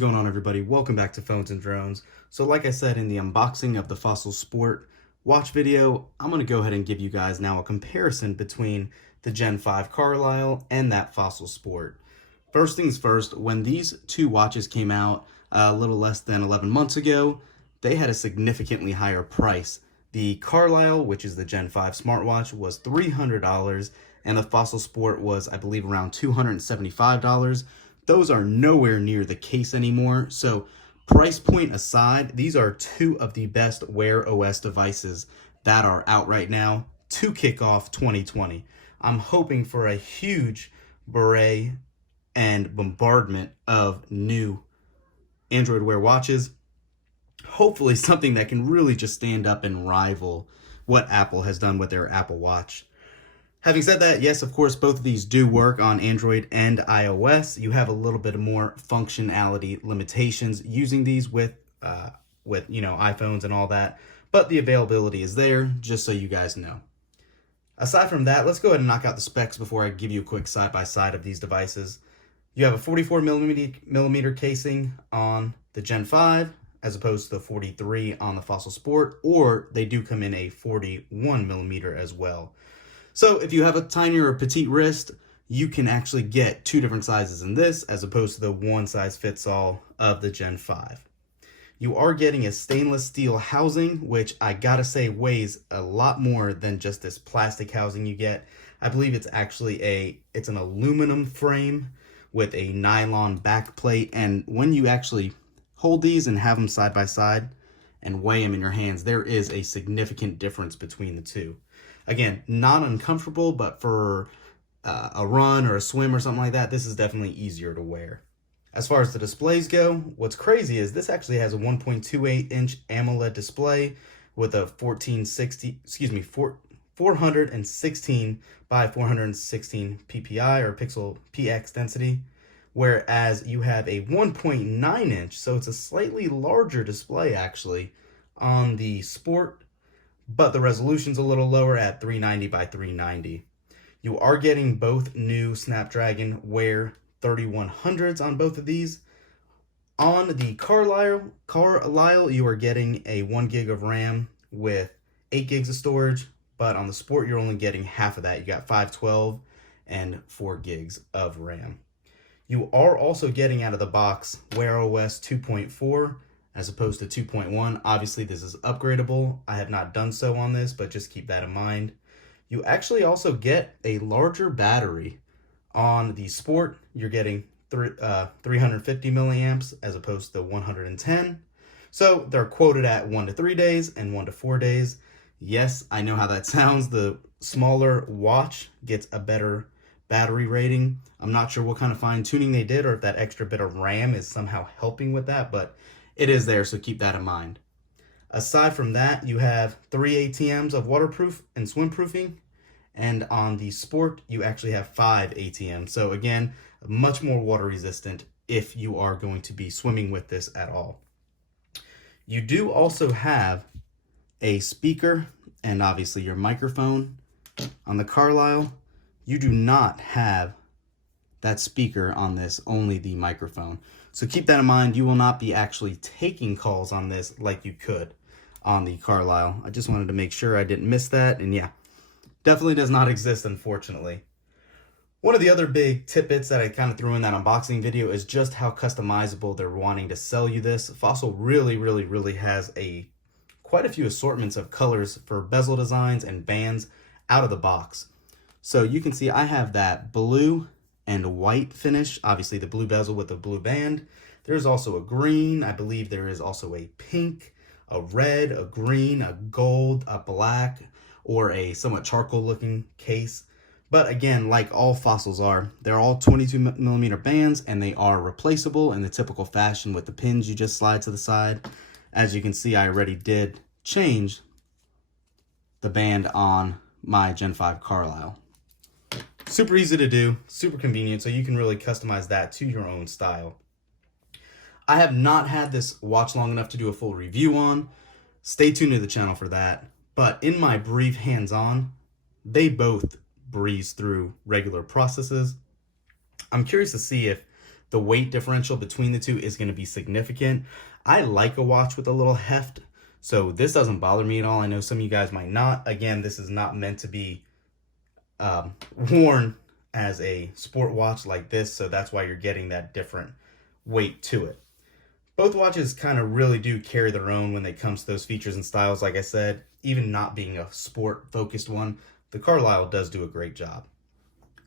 going on, everybody? Welcome back to Phones and Drones. So like I said in the unboxing of the Fossil Sport watch video, I'm going to go ahead and give you guys now a comparison between the Gen 5 Carlyle and that Fossil Sport. First things first, when these two watches came out a little less than 11 months ago, they had a significantly higher price. The Carlyle, which is the Gen 5 smartwatch, was $300, and the Fossil Sport was, I believe, around $275. Those are nowhere near the case anymore. So price point aside, these are two of the best Wear OS devices that are out right now to kick off 2020. I'm hoping for a huge beret and bombardment of new Android Wear watches. Hopefully something that can really just stand up and rival what Apple has done with their Apple Watch. Having said that, yes, of course, both of these do work on Android and iOS. You have a little bit more functionality limitations using these with iPhones and all that, but the availability is there, just so you guys know. Aside from that, let's go ahead and knock out the specs before I give you a quick side-by-side of these devices. You have a 44 millimeter casing on the Gen 5, as opposed to the 43 on the Fossil Sport, or they do come in a 41 millimeter as well. So if you have a tiny or petite wrist, you can actually get two different sizes in this as opposed to the one size fits all of the Gen 5. You are getting a stainless steel housing, which I gotta say weighs a lot more than just this plastic housing you get. I believe it's actually it's an aluminum frame with a nylon back plate, and when you actually hold these and have them side by side and weigh them in your hands, there is a significant difference between the two. Again, not uncomfortable, but for a run or a swim or something like that, this is definitely easier to wear. As far as the displays go, what's crazy is this actually has a 1.28-inch AMOLED display with a 416 by 416 ppi or pixel px density, whereas you have a 1.9-inch, so it's a slightly larger display actually on the Sport, but the resolution's a little lower at 390 by 390. You are getting both new Snapdragon Wear 3100s on both of these. On the Carlyle, you are getting a 1 gig of RAM with 8 gigs of storage, but on the Sport, you're only getting half of that. You got 512 and 4 gigs of RAM. You are also getting out of the box Wear OS 2.4 as opposed to 2.1. Obviously, this is upgradable. I have not done so on this, but just keep that in mind. You actually also get a larger battery. On the Sport, you're getting 350 milliamps as opposed to 110. So they're quoted at 1 to 3 days and 1 to 4 days. Yes, I know how that sounds. The smaller watch gets a better battery rating. I'm not sure what kind of fine tuning they did or if that extra bit of RAM is somehow helping with that, but it is there, so keep that in mind. Aside from that, you have 3 ATMs of waterproof and swim-proofing, and on the Sport, you actually have 5 ATMs. So again, much more water resistant if you are going to be swimming with this at all. You do also have a speaker and obviously your microphone. On the Carlyle, you do not have that speaker on this, only the microphone. So keep that in mind. You will not be actually taking calls on this like you could on the Carlyle. I just wanted to make sure I didn't miss that. And yeah, definitely does not exist, unfortunately. One of the other big tidbits that I kind of threw in that unboxing video is just how customizable they're wanting to sell you this. Fossil really has quite a few assortments of colors for bezel designs and bands out of the box. So you can see I have that blue and white finish, obviously the blue bezel with the blue band. There's also a green. I believe there is also a pink, a red, a green, a gold, a black, or a somewhat charcoal looking case. But again, like all Fossils are, they're all 22 millimeter bands and they are replaceable in the typical fashion with the pins you just slide to the side. As you can see, I already did change the band on my Gen 5 Carlyle. Super easy to do, super convenient, so you can really customize that to your own style. I have not had this watch long enough to do a full review on. Stay tuned to the channel for that. But in my brief hands-on, they both breeze through regular processes. I'm curious to see if the weight differential between the two is going to be significant. I like a watch with a little heft, so this doesn't bother me at all. I know some of you guys might not. Again, this is not meant to be worn as a sport watch like this, so that's why you're getting that different weight to it. Both watches kind of really do carry their own when it comes to those features and styles. Like I said, even not being a sport focused one, the Carlyle does do a great job.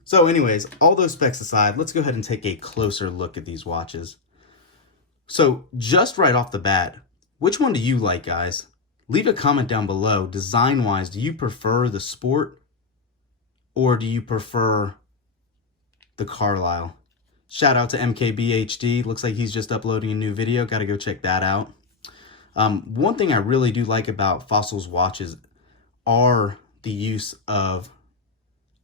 So anyways, all those specs aside, let's go ahead and take a closer look at these watches. So just right off the bat, which one do you like, guys? Leave a comment down below. Design wise, do you prefer the Sport or do you prefer the Carlyle? Shout out to MKBHD. Looks like he's just uploading a new video. Got to go check that out. One thing I really do like about Fossil's watches are the use of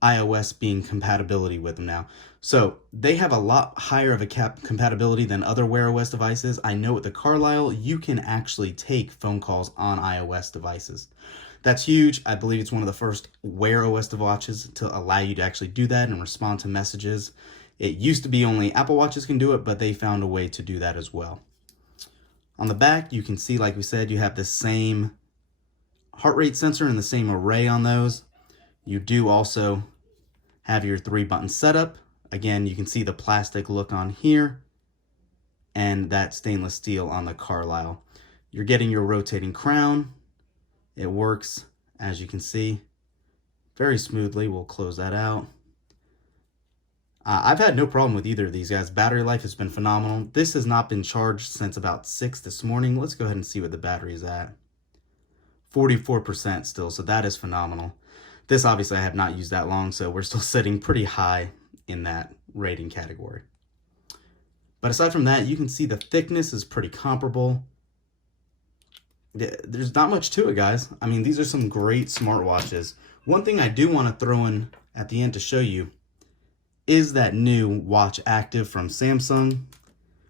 iOS being compatibility with them now. So they have a lot higher of a compatibility than other Wear OS devices. I know with the Carlyle, you can actually take phone calls on iOS devices. That's huge. I believe it's one of the first Wear OS watches to allow you to actually do that and respond to messages. It used to be only Apple Watches can do it, but they found a way to do that as well. On the back, you can see, like we said, you have the same heart rate sensor and the same array on those. You do also have your 3-button setup. Again, you can see the plastic look on here and that stainless steel on the Carlyle. You're getting your rotating crown. It works, as you can see, very smoothly. We'll close that out. I've had no problem with either of these guys. Battery life has been phenomenal. This has not been charged since about 6 this morning. Let's go ahead and see what the battery is at. 44% still, so that is phenomenal. This obviously I have not used that long, so we're still sitting pretty high in that rating category. But aside from that, you can see the thickness is pretty comparable. There's not much to it, guys. I mean, these are some great smartwatches. One thing I do want to throw in at the end to show you is that new Watch Active from Samsung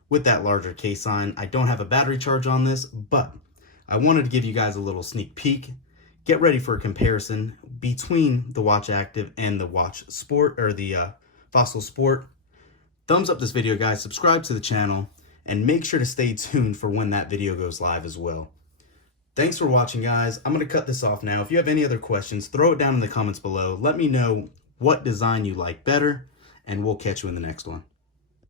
with that larger case sign. I don't have a battery charge on this, but I wanted to give you guys a little sneak peek. Get ready for a comparison between the Watch Active and the Watch Sport, or the Fossil Sport. Thumbs up this video, guys, subscribe to the channel, and make sure to stay tuned for when that video goes live as well. Thanks for watching, guys. I'm going to cut this off now. If you have any other questions, throw it down in the comments below. Let me know what design you like better, and we'll catch you in the next one.